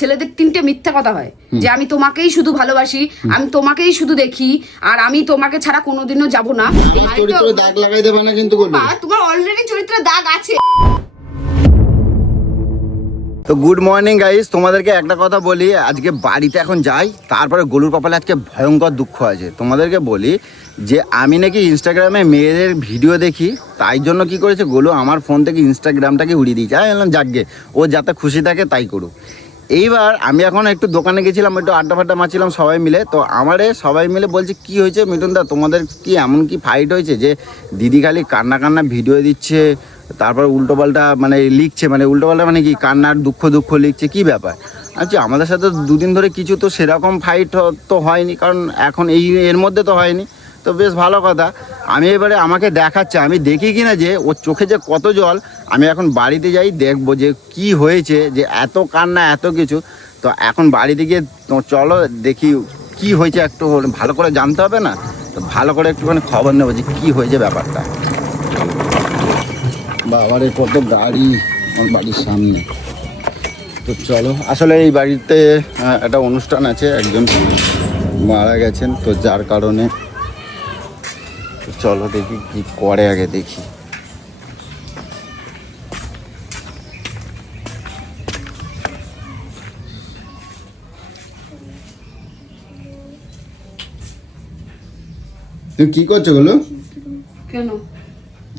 ছেলেদের তিনটে মিথ্যা কথা হয় যে আমি তোমাকেই শুধু ভালোবাসি, আমি তোমাকেই শুধু দেখি, আর আমি তোমাকে ছাড়া কোনোদিনও যাব না। চরিত্রে দাগ লাগাই দেবে না কিন্তু বলবো, তোমার অলরেডি চরিত্রে দাগ আছে। তো গুড মর্নিং গাইস, তোমাদেরকে একটা কথা বলি, আজকে বাড়িতে এখন যাই, তারপরে গোলুর কপালে আজকে ভয়ঙ্কর দুঃখ আছে। তোমাদেরকে বলি যে আমি নাকি ইনস্টাগ্রামে মেয়েদের ভিডিও দেখি, তাই জন্য কি করেছে গোলু আমার ফোন থেকে ইনস্টাগ্রামটাকে উড়িয়ে দিয়েছে। আমি বললাম যাকগে, ও যাতে খুশি থাকে তাই করুক। এইবার আমি এখন একটু দোকানে গেছিলাম, একটু আড্ডা ফাড্ডা মারছিলাম সবাই মিলে, তো আমারে সবাই মিলে বলছে কি হয়েছে মিঠুনদা, তোমাদের কি এমন কি ফাইট হয়েছে যে দিদি খালি কান্না কান্না ভিডিও দিচ্ছে, তারপর উল্টোপাল্টা মানে লিখছে, মানে উল্টোপাল্টা মানে কি কান্নার দুঃখ দুঃখ লিখছে, কি ব্যাপার? আচ্ছা আমাদের সাথে দুদিন ধরে কিছু তো সেরকম ফাইট তো হয়নি, কারণ এখন এর মধ্যে তো হয়নি, তো বেশ ভালো কথা। আমি এবারে আমাকে দেখাচ্ছে, আমি দেখি কিনা যে ওর চোখে যে কত জল। আমি এখন বাড়িতে যাই দেখবো যে কি হয়েছে, যে এত কান্না এত কিছু। তো এখন বাড়িতে গিয়ে চলো দেখি কি হয়েছে, একটু ভালো করে জানতে হবে না, তো ভালো করে একটুখানি খবর নেবো যে কী হয়েছে ব্যাপারটা। বাবারে কত গাড়ি আমার বাড়ির সামনে। তো চলো, আসলে এই বাড়িতে একটা অনুষ্ঠান আছে, একজন মারা গেছেন, তো যার কারণে চলো দেখি কি করে, আগে দেখি। তুমি কি করছো বলো? কেন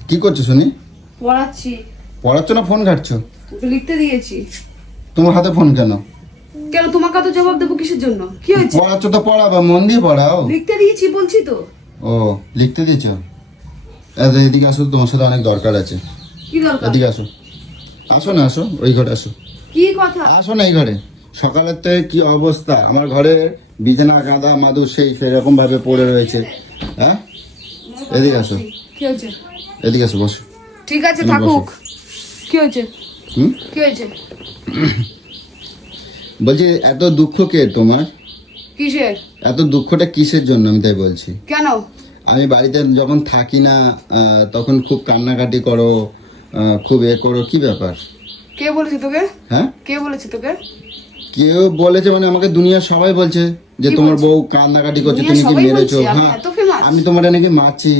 কি করছো শুনি? পড়াচ্ছি। পড়াচ্ছ না ফোন ঘাটছো? লিখতে দিয়েছি। তোমার হাতে ফোন কেন? কেন তোমাকে তো জবাব দেবো কিসের জন্য? কি হয়েছে? পড়াচ্ছ তো পড়াবা, মন দিয়ে পড়াও। লিখতে দিয়েছি বলছি তো। ও লিখতে দিয়েছ? এদিকে আসো, তোমার সাথে অনেক দরকার আছে। কি দরকার? এদিকে আসো, আসো না, আসো ওই ঘরে আসো। কি কথা? আসো না এই ঘরে। সকালের থেকে কি অবস্থা, আমার ঘরে বিছানা কাঁদা মাদু সেরকম ভাবে পড়ে রয়েছে। হ্যাঁ এদিকে আসো, কি হয়েছে? এদিকে আসো, বসো। ঠিক আছে থাকুক। কি হয়েছে? কি হয়েছে? বলছি এত দুঃখ কে তোমার? কিসের এত দুঃখটা কিসের জন্য আমি তাই বলছি। কেন? আমি বাড়িতে যখন থাকি না তখন খুব কান্নাকাটি করো, খুব করো, কি ব্যাপার? কে বলেছে তোকে? হ্যাঁ কে বলেছে তোকে? কেউ বলেছে, মানে আমাকে দুনিয়ার সবাই বলছে যে কি তোমার বলছে? বউ কান্নাকাটি করছে, দুনিয়ার তুমি কি সবাই মেরেছো? বলছে? আমি হ্যাঁ এত famous? আমি তোমার নাকি মারছি,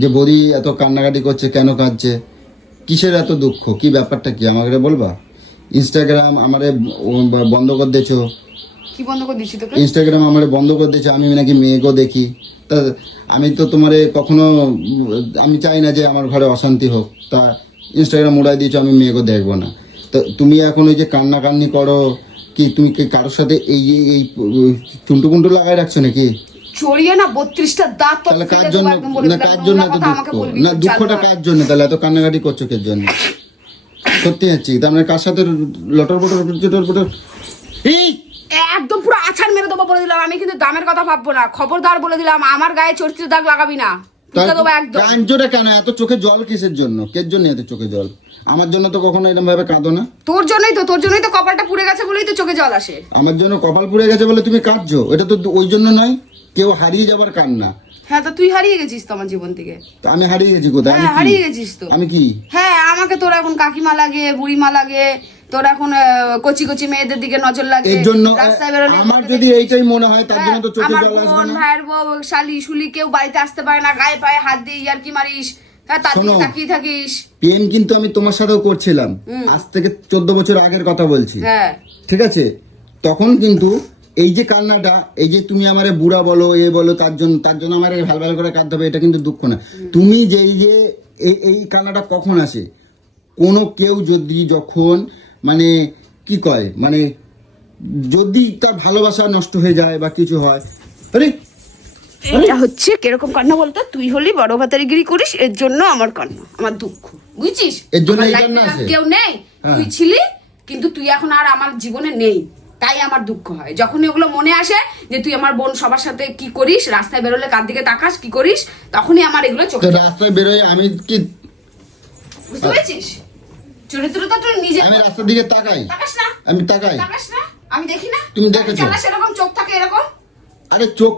যে বৌদি এত কান্নাকাটি করছে, কেন কাঁদছে, কিসের এত দুঃখ, কি ব্যাপারটা কি আমাকে বলবা? ইনস্টাগ্রাম আমারে বন্ধ করে দিয়েছো। কি বন্ধ করে দিচ্ছি তোকে? ইনস্টাগ্রাম আমারে বন্ধ করে দিয়েছো, আমি নাকি মেয়েকেও দেখি। তা আমি তো তোমারে কখনো, আমি চাই না যে আমার ঘরে অশান্তি হোক, তা ইনস্টাগ্রাম উড়াই দিয়েছো, আমি মেয়েকেও দেখবো না। তো তুমি এখন ওই যে কান্নাকান্নি করো, কি তুমি কি কারোর সাথে এই এই চুন্টু কুন্টু লাগাই রাখছো নাকি? চড়িয়ে না 32টা দাঁত তো তাহলে কার ফেলে জন্য, দেবো একদম বলে না দিলাম। কার জন্য এত কথা আমাকে দুঃখ, বলবি না না, দুঃখটা চার কার জন্য, তাহলে এত কান্নাকাটি করছো কে জন্য? সত্যি হচ্ছে তার মানে কার সাথে লটর পটর চটর পটর? এই একদম পুরো আছাড় মেরে দেবো বলে দিলাম। আমি কিন্তু দামের কথা ভাববো না, খবরদার বলে দিলাম। আমার গায়ে চরিত্রের দাগ লাগাবি না, তুলে দেবো একদম। কাঞ্জোটা কেন এত চোখে জল কিসের জন্য, কের জন্য এত চোখে জল? আমার জন্য তো কখনো এরকম ভাবে কাঁদো না। তোর জন্যই তো কপালটা পুড়ে গেছে বলেই তো চোখে জল আসে। আমার জন্য কপাল পুড়ে গেছে বলে তুমি কাঁদছো? এটা তো ওই জন্য নয়, কেউ হারিয়ে যাবার কান্না। হ্যাঁ তো তুই হারিয়ে গেছিস তো আমার জীবন থেকে। তো আমি হারিয়ে গেছি কোথায়? হ্যাঁ হারিয়ে গেছিস তো। আমি কি? হ্যাঁ আমাকে তোর এখন কাকিমা লাগে, বুড়িমা লাগে, তোর এখন কচি কচি মেয়েদের দিকে নজর লাগে। এর জন্য রাস্তায় বেরোলে আমার যদি এইটাই মনে হয়, তার জন্য তো চোখে আমার জল আসবে বোন, না। ভাইয়ের বউ, শালি শুলি কেউ বাড়িতে আসতে পারে না, গায়ে পায়ে হাত দিয়ে ইয়ার্কি মারিস, হ্যাঁ তার দিকে শোনো, তাকিয়ে থাকিস। প্রেম কিন্তু আমি তোমার সাথেও করছিলাম, আজ থেকে 14 বছর আগের কথা বলছি। হ্যাঁ ঠিক আছে, তখন কিন্তু এই যে কান্নাটা, এই যে তুমি আমারে বুড়া বলো এ বলো, তার জন্য আমার ভাল ভাল করে কাঁদতে হবে, এটা কিন্তু দুঃখ না। তুমি যে এই যে এই কান্নাটা কখন আসে, কোনো কেউ যদি যখন মানে কি কয়, মানে যদি তার ভালোবাসা নষ্ট হয়ে যায় বা কিছু হয়, আরে এটা হচ্ছে কিরকম কান্না বলতো? তুই হলি বড় ভাতারিগিরি করিস, এর জন্য আমার কান্না, আমার দুঃখ, বুঝছিস? এর জন্য আমার এই life কান্না এ আসে? কেউ নেই, হ্যাঁ। তুই ছিলি, কিন্তু তুই এখন আর আমার জীবনে নেই, তাই আমার দুঃখ হয়। যখন এগুলো মনে আসে যে তুই আমার বোন সবার সাথে কি করিস, রাস্তায় বেরোলে কার দিকে তাকাস, কি করিস, তখনই আমার এগুলো চোখে তো পড়ে। রাস্তায় বেরোয় আমি কি, বুঝতে পেরেছিস? চরিত্র তো তুই নিজে আমি রাস্তার দিকে তাকাই? তাকাস না, আমি তাকাই? তাকাস না, আমি দেখি না? তুমি দেখেছো? চালাস এরকম, চোখ থাকে এরকম। আরে চোখ,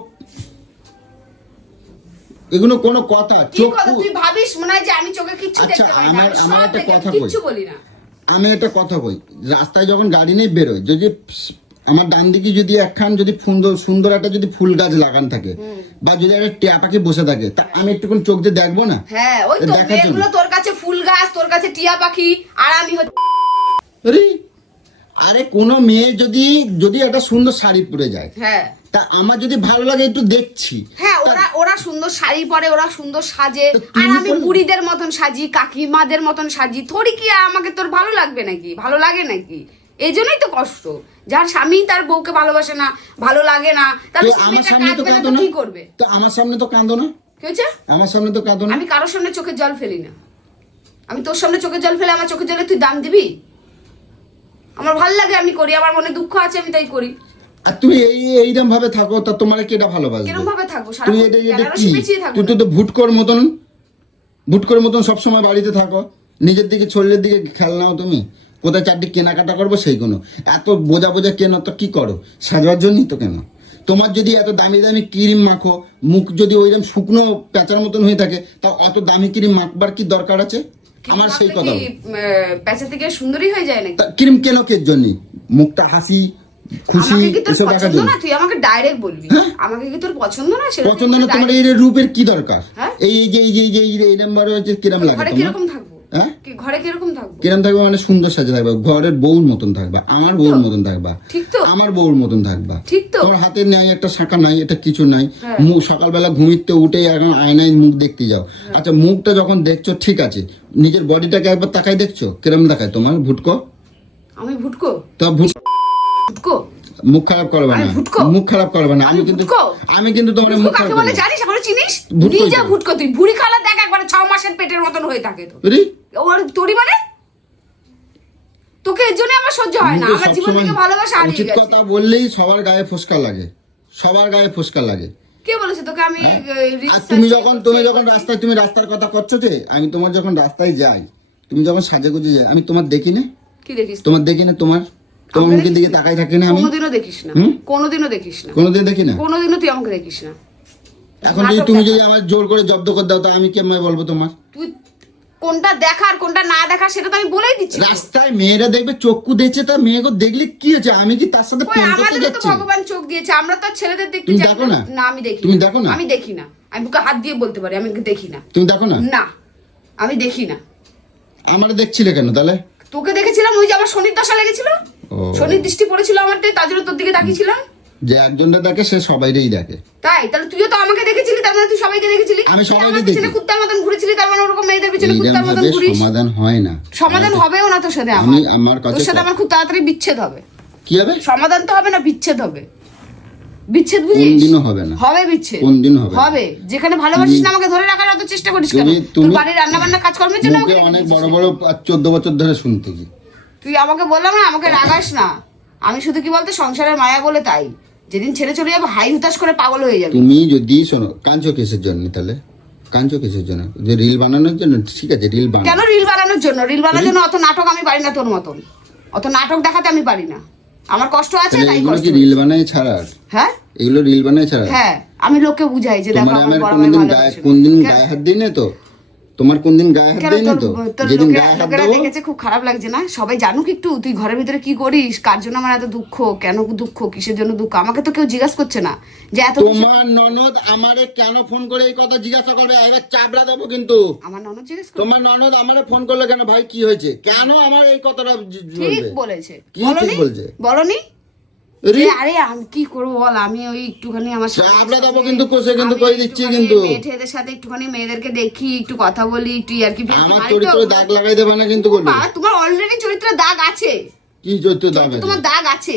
এগুলো কোনো কথা? কি চোখ কথা তুই ভাবিস মনে হয় যে আমি চোখে কিচ্ছু আচ্ছা, দেখতে পাই না? আমি আমার সব একটা দেখি, কথা আমি কিচ্ছু কই। বলি না। আমি একটা কথা কই, রাস্তায় যখন গাড়ি নিয়ে বেরোয়, যদি আমার ডান দিকে যদি একখান যদি সুন্দর একটা যদি ফুল গাছ লাগান থাকে, বা যদি একটা টিয়া পাখি বসে থাকে, তা আমি একটুখানি চোখ দিয়ে দেখবো না? হ্যাঁ, ওই তো দেখার জন্য। মেয়েগুলো তোর কাছে ফুল গাছ, তোর কাছে টিয়া পাখি, আর আমি আরে আরে কোনো মেয়ে যদি একটা সুন্দর শাড়ি পরে যায়, হ্যাঁ তা আমার যদি ভালো লাগে একটু দেখছি। হ্যাঁ, ওরা সুন্দর শাড়ি পরে, ওরা সুন্দর সাজে, তো তুমি আর আমি বল- বুড়িদের মতন সাজি, কাকিমাদের মতন সাজি, থোড়ি কি আমাকে তোর ভালো লাগবে নাকি? ভালো লাগে নাকি? এই জন্যই তো কষ্ট, যার স্বামী তার বউকে ভালোবাসে না, ভালো লাগে না, তাহলে তো সে আমার মেয়েটা সামনে তো কাঁদবে না কাঁদো তো না, কি করবে? তো আমার সামনে তো কাঁদো না, কি হয়েছে? আমার সামনে তো কাঁদো না। আমি কারোর সামনে চোখের জল ফেলি না। আমি তোর সামনে চোখের জল ফেলে আমার চোখের জলে তুই দাম দিবি? আমার ভালো লাগে, আমি করি, আমার মনে দুঃখ আছে, আমি তাই করি। আর তুমি এইরকম ভাবে থাকো, তা তোমার কি এটা ভালোবাসবে? কিরম ভাবে থাকবো? তুমি সারাক্ষণ এটা বেনারসি কি? পেঁচিয়ে থাকবো তুই না? তো ভুটকোর মতন সবসময় বাড়িতে থাকো, নিজের দিকে শরীরের দিকে খেয়াল নাও। তুমি কোথায় চারটি কেনাকাটা করবো সেইগুলো, এত বোঝা কেন তো কি করো? সাজবার জন্যই তো কেন? তোমার যদি এত দামি দামি ক্রিম মাখো, মুখ যদি ওইরকম শুকনো পেঁচার মতন হয়ে থাকে, তা অত দামি ক্রিম মাখবার কি দরকার আছে? আমার সেই কথা। প্যাঁচা থেকে সুন্দরী হয়ে যায় নাকি? ক্রিম কেন কের জন্য? মুখটা হাসি খুশি আমাকে কি তোর এসব দেখার পছন্দ জন্য। না? তুই আমাকে ডাইরেক্ট বলবি, হ্যাঁ? আমাকে কি তোর পছন্দ না? সেটা পছন্দ না তোমার এই রূপের কি দরকার? হ্যাঁ? এই নাম্বার হচ্ছে কিরম লাগে ঘরে তোমার? কিরকম থাকবো? হ্যাঁ? ঘরে কিরকম থাকবো? কিরম থাকবে মানে সুন্দর সাজে থাকবা, ঘরের বউর মতন থাকবা, আমার বউর মতন থাকবা, ঠিক তো? আমার বউর মতন থাকবা। ঠিক তো? তোমার হাতে নাই একটা শাঁখা নাই, এটা কিছু নাই। হ্যাঁ। মুখ সকালবেলা ঘুমিতে উঠে এখন আয়নায় মুখ দেখতে যাও। আচ্ছা মুখটা যখন দেখছো ঠিক আছে, নিজের বডিটাকে একবার তাকাই দেখছো কিরম দেখায় তোমার? ভুটকো আমি ভুটকো? তা ভুটকো? মুখ খারাপ করবে না, আমি ভুটকো? মুখ খারাপ করবে না। আমি ভুটকো? আমি কিন্তু তোমার ভুটকো মুখ খারাপ কাকে করবো বলে না। জানিস? এখনো চিনিস? ভুটকোই নিজে তো। ভুটকো তুই। বুড়ি খালা দেখ একবারে 6 মাসের পেটের মতন হয়ে থাকে তো। বুঝলি? ওর তোরই মানে? তোকে এর জন্য আমার সহ্য হয় না, মুখে আমার জীবন সবসময় থেকে ভালোবাসা হারিয়ে উচিত গেছে। কথা বললেই সবার গায়ে ফোস্কা লাগে, সবার গায়ে ফোস্কা লাগে। কে বলেছে তোকে? আমি আর তুমি যখন রাস্তায় তুমি রাস্তার কথা করছো যে, আমি তোমার যখন রাস্তায় যাই, তুমি যখন সাজে গুজে যাই, আমি তোমার দেখি না? কি দেখিস? তোমার দেখি না? তোমার আমাকে মুখের দিকে তাকাই থাকি না আমি? কোনোদিনও দেখিস না, হুম? কোনোদিনও দেখিস না, কোনোদিন দেখি না। কোনোদিনও তুই আমাকে দেখিস না। এখন যদি নাটক তুমি দেখা। যদি আমার জোর করে জব্দ করে দাও, তা আমি কেমন বলবো তোমার? তুই কোনটা দেখার কোনটা না দেখার সেটা তো আমি বলেই দিচ্ছি তো। রাস্তায় মেয়েরা দেখবে চক্ষু দেখছে, তা মেয়েকে দেখলে কি হয়েছে? আমি কি তার সাথে ওই প্রেম করতে আমাদের তো যাচ্ছি? ভগবান চোখ দিয়েছে, আমরা তো আর ছেলেদের দেখতে তুমি যাই দেখো না? না। আমি দেখি তুমি দেখো না? আমি দেখি না, আমি বুকে হাত দিয়ে বলতে পারি আমি দেখি না। তুমি দেখো না? না, আমি দেখি না। আমার দেখছিলে কেন তাহলে? তোকে দেখেছিলাম ওই যে আমার শনির দশা লেগেছিল, ও। শনির দৃষ্টি পড়েছিল আমারটাই, তার জন্য তোর দিকে তাকিয়েছিলাম। যে একজনটা দেখে সে সবাইকেই দেখে। তাই তাহলে তুইও তো আমাকে দেখেছিলি, তার মানে তুই সবাইকে দেখেছিলি। আমি তুই সবাইকে আমার পিছনে দেখি। কুত্তার মতন ঘুরেছিলি, তার মানে ওরকম মেয়েদের পিছনে এইরকম কুত্তার মতন ভাবে ঘুরিস। সমাধান হয় না। সমাধান হবেও না তোর সাথে আমি আমার তোর কাছে সাথে আমার খুব তাড়াতাড়ি বিচ্ছেদ হবে। কি হবে? সমাধান তো হবে না, বিচ্ছেদ হবে। বিচ্ছেদ বুঝিস? কোনদিনও হবে না। হবে বিচ্ছেদ। কোনদিন হবে না। হবে। যেখানে ভালোবাসিস না আমাকে ধরে রাখার অত চেষ্টা করিস কেন? তুমি তোর বাড়ির রান্না বান্না কাজকর্মের জন্য মুখে আমাকে অনেক রেখেছিস। বড় বড় 14 বছর ধরে শুনতে কি। তুই আমাকে বললাম না আমাকে রাগাস না। আমি শুধু কি বলতে সংসারের মায়া বলে, তাই যেদিন ছেড়ে চলে যাবো হাই হুতাশ করে পাগল হয়ে যাবে। তুমি যদি শোনো, কাঞ্চো কিসের জন্য তাহলে? কাঞ্চো কিসের জন্য? যে রিল বানানোর জন্য? ঠিক আছে রিল বানাও। কেন রিল বানানোর জন্য? রিল বানানোর জন্য অত নাটক আমি পারি না তোর মতন। অত নাটক দেখাতে আমি পারি না। আমার কষ্ট আছে তাহলে তাই এগুলো কষ্ট কি রিল বানায় ছাড়া? হ্যাঁ এগুলো রিল বানায় ছাড়া? হ্যাঁ, আমি লোককে বুঝাই যে দেখো তোমার আমার আমার বড় ভাই কোনদিন গায়ে ভালোবাসে। কোনদিন কেন? গায়ে হাত দিই না তো? তোমার কোনদিন গায়ে হাত কেন দিই না তো? তোর যেদিন গায়ে হাত লোকেরা দেবো দেখেছে খুব খারাপ লাগছে না? সবাই জানুক একটু তুই ঘরের ভিতরে কি করিস, কার জন্য আমার এত দুঃখ, কেন দুঃখ, কিসের জন্য দুঃখ। আমাকে তো কেউ জিজ্ঞাসা করছে না যে এত কিছু- তোমার ননদ আমারে কেন ফোন করে এই কথা জিজ্ঞাসা করবে? এবার চাবড়া দেবো কিন্তু। আমার ননদ জিজ্ঞেস করে। তোমার ননদ আমারে ফোন করলে কেন? ভাই কি হয়েছে? কেন আমার এই কথাটা ঠিক বলবে? বলেছে। কি বলনি? ঠিক বলছে? বলনি? রি? যে আরে আমি কি করবো বল, আমি ওই একটুখানি আমার স্বামীর চাবড়া দেবো সাথে- কিন্তু কষে কিন্তু আমি কই দিচ্ছি একটুখানি কিন্তু। মেয়েদের সাথে একটুখানি মেয়েদেরকে দেখি, একটু কথা বলি, একটু আর কি আমার চরিত্র দাগ লাগাই দেবে না কিন্তু বলবে। তোমার অলরেডি চরিত্রে দাগ আছে। কি চরিত্র দাগ আছে? তোমার দাগ আছে,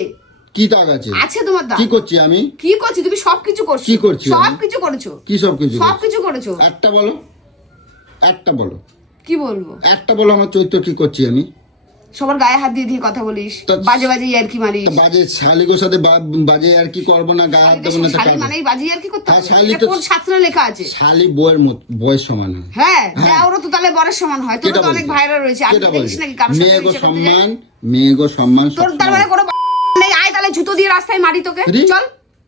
কি দাগ আছে? আছে তোমার দাগ। কি করছি আমি? কি করছি? তুমি সবকিছু করছো। কি করছি আমি? সবকিছু করেছো। কি সব কিছু? সবকিছু করেছো। একটা বলো, একটা বলো, কি বলবো? একটা বলো আমার চরিত্র কি করছি আমি? সবার গায়ে হাত দিয়ে দিয়ে কথা বলিস, তো- বাজে বাজে ইয়ার্কি মারিস। তা বাজে শালিগোর সাথে বাজে আর কি করবো না, গায়ে হাত দেবো না তা শালি কার? মানেই বাজে ইয়ার্কি করতে হ্যাঁ, হবে। শালি এটা তো- কোন শাস্ত্রে লেখা আছে? শালি বয়স সমান হয়। হ্যাঁ, হ্যাঁ। ওরা তো তাহলে বরের সমান হয়। তোর কেটা তো অনেক বলছে? ভাইরা রয়েছে, আমি কেটা দেখিস বলছে? নাকি কারোর সাথে মেয়ে গো ইচ্ছে করতে যাই? সম্মান, মেয়ে গো সম্মান তোর তার মানে কোনো নেই? আয় তাহলে জুতো দিয়ে রাস্তায় মারি তোকে। রি? চল,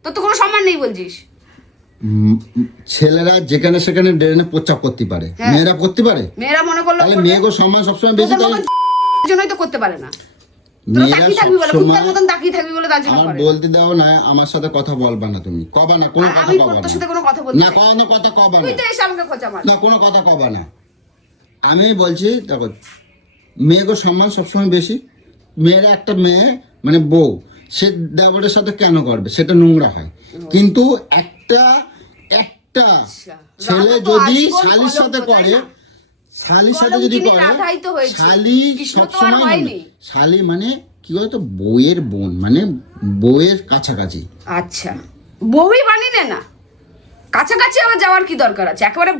তোর তো কোনো সম্মান নেই বলছিস। ছেলেরা যেখানে সেখানে ড্রেনে প্রচাপ করতে পারে, হ্যাঁ। মেয়েরা করতে পারে? মেয়েরা মনে করলো তাহলে মেয়ে গো সম্মান সবসময় বেশি তোদের তাই মতন জন্যই তো করতে পারে না। তোরা তাকিয়ে থাকবি বলে, কুত্তার মতন তাকিয়ে থাকবি বলে তার জন্য আমার করে। বলতে দাও না, আমার সাথে কথা বলবা না তুমি, কবা না কোনো কথা আমি কবা তোর সাথে না। কোনো কথা বলতে না চাই কোনো কথা কবা তুই না, তো এসে আমাকে খোঁচা মার। না কোনো কথা কবা না। আমি বলছি দেখো, মেয়েকে সম্মান সবসময় বেশি। মেয়েরা একটা মেয়ে মানে বউ, সে দেবরের সাথে কেন করবে, সেটা নোংরা হয়। কিন্তু একটা ছেলে রাধা তো যদি আজীবন শালির সাথে কলঙ্ক, তাই করে, না? শালির সাথে যদি কলঙ্কিনী করে, রাধাই তো হয়েছে। শালি কৃষ্ণ তো আর সবসময় হয়নি। শালি মানে কি বলতো, বউয়ের বোন, মানে বউয়ের কাছাকাছি। আচ্ছা, বউই বানিয়ে না, কাছাকাছি আবার যাওয়ার কি দরকার আছে? একেবারে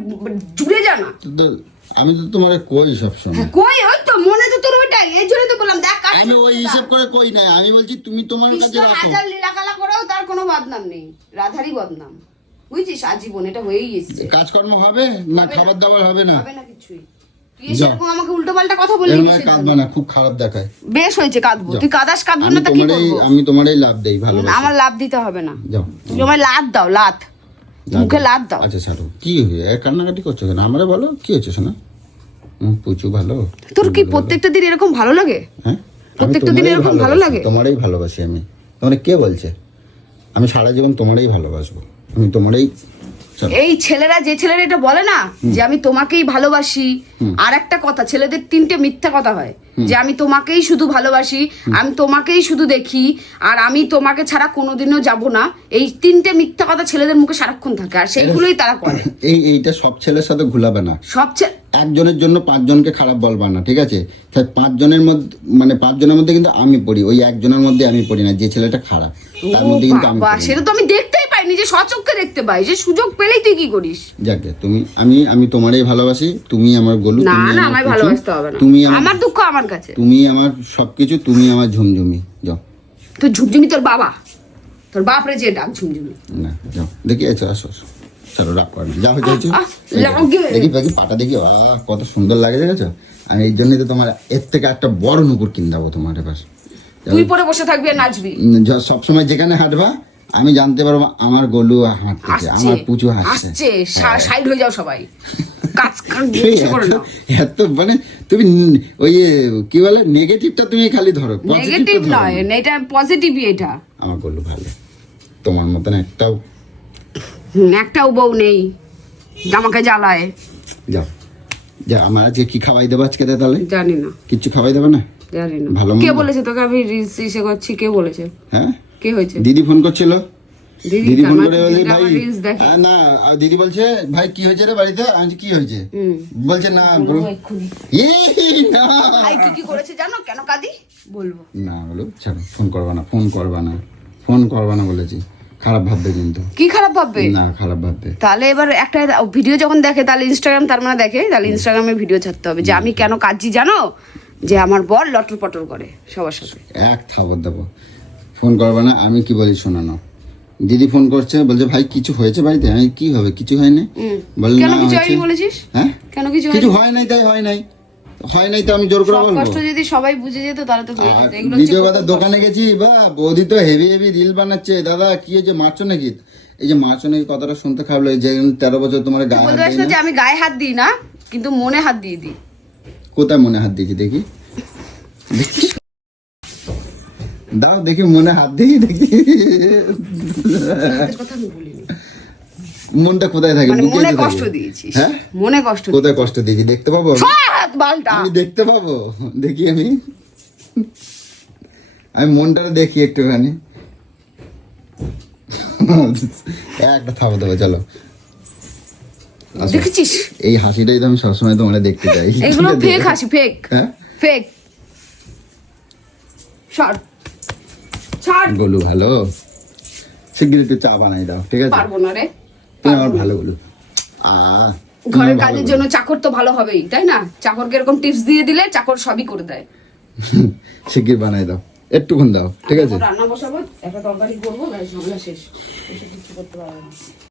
জুড়ে যা না। তো আমি তো তোমার কই সবসময়, কই ওই তো মনে তো তোর ওইটাই, এই জন্য তো বললাম দেখ আমি ওই হিসেব করে কই নাই। আমি বলছি তুমি তোমার কাছে কৃষ্ণ রাখো। হাজার লীলাকালা করেও তার কোনো বদনাম নেই, রাধারই বদনাম, বুঝছিস? আজীবন এটা হয়েই এসছে। কাজকর্ম হবে না, খাবার দাবার হবে না, হবে না কিছুই। তুই সেরকম আমাকে উল্টো পাল্টা কথা বললি এরকম কিসের কাঁদবে জন্য? না, খুব খারাপ দেখায়। বেশ হয়েছে, কাঁদবো। তুই কাঁদাস, কাঁদবো আমি না তা কি তোমারই করবো? আমি তোমারই লাভ দেই, ভালো আমার লাভ দিতে হবে না, যাও। তুমি আমায় লাত দাও, লাত, মুখে লাত দাও। আচ্ছা ছাড়ো, কি হয়ে কান্নাকাটি করছো কেন? আমারে বলো কি হয়েছে শোনা? পুচু ভালো। তোর কি প্রত্যেকটা দিন এরকম ভালো লাগে? হ্যাঁ, প্রত্যেকটা দিন এরকম ভালো লাগে? তোমারই ভালোবাসি আমি। তোমার কে বলছে? আমি সারা জীবন তোমারই ভালোবাসবো, আমি তোমারই। চলো। এই ছেলেরা, যে ছেলেরা এটা বলে না যে আমি তোমাকেই ভালোবাসি, আর একটা কথা, ছেলেদের 3টে মিথ্যা কথা হয়, যে আমি তোমাকেই শুধু ভালোবাসি, আমি তোমাকেই শুধু দেখি, আর আমি তোমাকে ছাড়া কোনোদিনও যাব না। এই 3টে মিথ্যা কথা ছেলেদের মুখে সারাক্ষণ থাকে, আর সেইগুলোই তারা করে। এইটা সব ছেলের সাথে ঘুলাবে না। সব একজনের জন্য 5 জনকে খারাপ বলবা না, ঠিক আছে? তাই 5 জনের মধ্যে, মানে 5 জনের মধ্যে কিন্তু আমি পড়ি, ওই একজনের মধ্যে আমি পড়ি না। যে ছেলেটা খারাপ তার মধ্যে কিন্তু আমি বাবা, পড়ি না। সেটা তো আমি দেখতেই পাই, নিজে সচক্ষে দেখতে পাই, যে সুযোগ পেলেই তুই কি করিস? যাকে তুমি, আমি তোমারই ভালোবাসি, তুমি আমার গোলু, না তুমি না, আমার আমায় পুচু, ভালোবাসতে হবে না, তুমি আমার দুঃখ আমার কাছে। তুমি আমার সবকিছু, তুমি আমার ঝুমঝুমি। যাও। তোর ঝুমঝুমি তোর বাবা, তোর বাপরে যে ডাক ঝুমঝুমি। না যাও, দেখি আসো আসো আসো। চলো রাগ করো না, যা হয়েছে হয়েছে। লাগে। দেখি দেখি পাটা দেখি, কত সুন্দর লাগে, দেখেছো? আমি এই জন্যই তো তোমার এর থেকে একটা বড় নুপুর কিনে দেবো তোমার এবার। তুই পরে বসে থাকবি আর নাচবি। সবসময় যেখানে হাঁটবা আমি জানতে পারবো আমার গোলু হাঁটতেছে, আমার পুচু হাঁটছে। আসছে, সাইড হয়ে যাও সবাই, কাজ তুমি করে নাও। এত মানে তুমি ওই কি বলে, নেগেটিভটা তুমি খালি ধরো, নেগেটিভ নয়, এটা পজিটিভই। এটা আমার গোলু ভালো, তোমার মতন একটাও। একটাও বউ নেই আমাকে জ্বালায়। যাও যা, আমার আজকে কি খাওয়াই দেবো আজকে তাহলে? জানি না, কিচ্ছু খাওয়াই দেবে না? জানি না। ভালো কে মন্দ? বলেছে তোকে আমি রিলস ইসে করছি? কে বলেছে? হ্যাঁ, কে হয়েছে? দিদি ফোন করছিল। দিদি ফোন করে বলছে ভাই, রিলস দেখে। না দিদি বলছে ভাই কি হয়েছে রে বাড়িতে? আমি বলছি, কি হয়েছে? বলছে না bro। এক্ষুনি না ভাই কি করেছে জানো? কেন কাঁদি বলবো না, বলো ছাড়ো, ফোন করবা না, ফোন করবা না, ফোন করবা না বলেছি। খারাপ ভাববে কিন্তু। কি খারাপ ভাববে? না খারাপ ভাববে। তাহলে এবার একটা ভিডিও যখন দেখে, তাহলে ইনস্টাগ্রাম, তার মানে দেখে, তাহলে ইনস্টাগ্রামে ভিডিও ছাড়তে হবে যে আমি কেন কাঁদছি জানো, যে আমার বর লটর পটর করে সবার সাথে। এক থাবর দেবো, ফোন করবা না। আমি কি বলি শোনানো, দিদি ফোন করছে, বলছে ভাই কিছু হয়েছে বাড়িতে? আমি কি হবে, কিছু হয়নি। বলে কেন না কিছু হয়েছে। হয়নি বলেছিস? হ্যাঁ, কেন কিছু কিছু হয়নি? হয় নাই, তাই হয় নাই, হয় নাই তো আমি জোর করে সব বলবো? কষ্ট যদি সবাই বুঝে যেত তাহলে তো হয়ে যেত। এগুলো দ্বিতীয় হচ্ছে কথা, প্রথম দোকানে গেছি, বা বৌদি তো হেভি হেভি রিল বানাচ্ছে। দাদা কি হয়েছে, মারছো নাকি? এই যে মারছো নাকি কথাটা শুনতে খারাপ লাগে, যে 13 বছর তোমার কষ্ট। গায়ে বলতে হাত পারিস দিই না যে না। আমি গায়ে হাত দিই না, কিন্তু মনে হাত দিয়ে দিই। কোথায় মনে হাত দিয়েছি দেখি? দাও দেখি, মনে হাত দিই দেখি। কথা আমি বলিনি, মনটা কোথায় থাকে? মানে বুকেই মনে তো কষ্ট থাকে। দিয়েছিস। হ্যাঁ, মনে কষ্ট কোথায় কষ্ট দিয়েছি দেখতে পাবো? হাত বালটা। আমি দেখতে পাবো? দেখি আমি মনটা দেখি একটুখানি। একটা থামো দেবো, চলো আসো। দেখেছিস এই হাসিটাই তো আমি সবসময় তোমার দেখতে চাই। এগুলো ফেক হাসি, ফেক হ্যাঁ, ফেক। ছাড় ছাড়, গোলু ভালো, শিগগিরই একটু চা বানাই দাও, ঠিক আছে? পারবো না রে। তুমি আমার ভালো গোলু। ঘরের কাজের জন্য চাকর তো ভালো হবেই, তাই না? চাকরকে এরকম টিপস দিয়ে দিলে চাকর সবই করে দেয়। শিগগির বানাই দাও, একটুক্ষণ দাও, ঠিক আছে? রান্না বসাবো, একটা তরকারি করবো, ঝামেলা শেষ। এসব কিছু করতে পারবো না।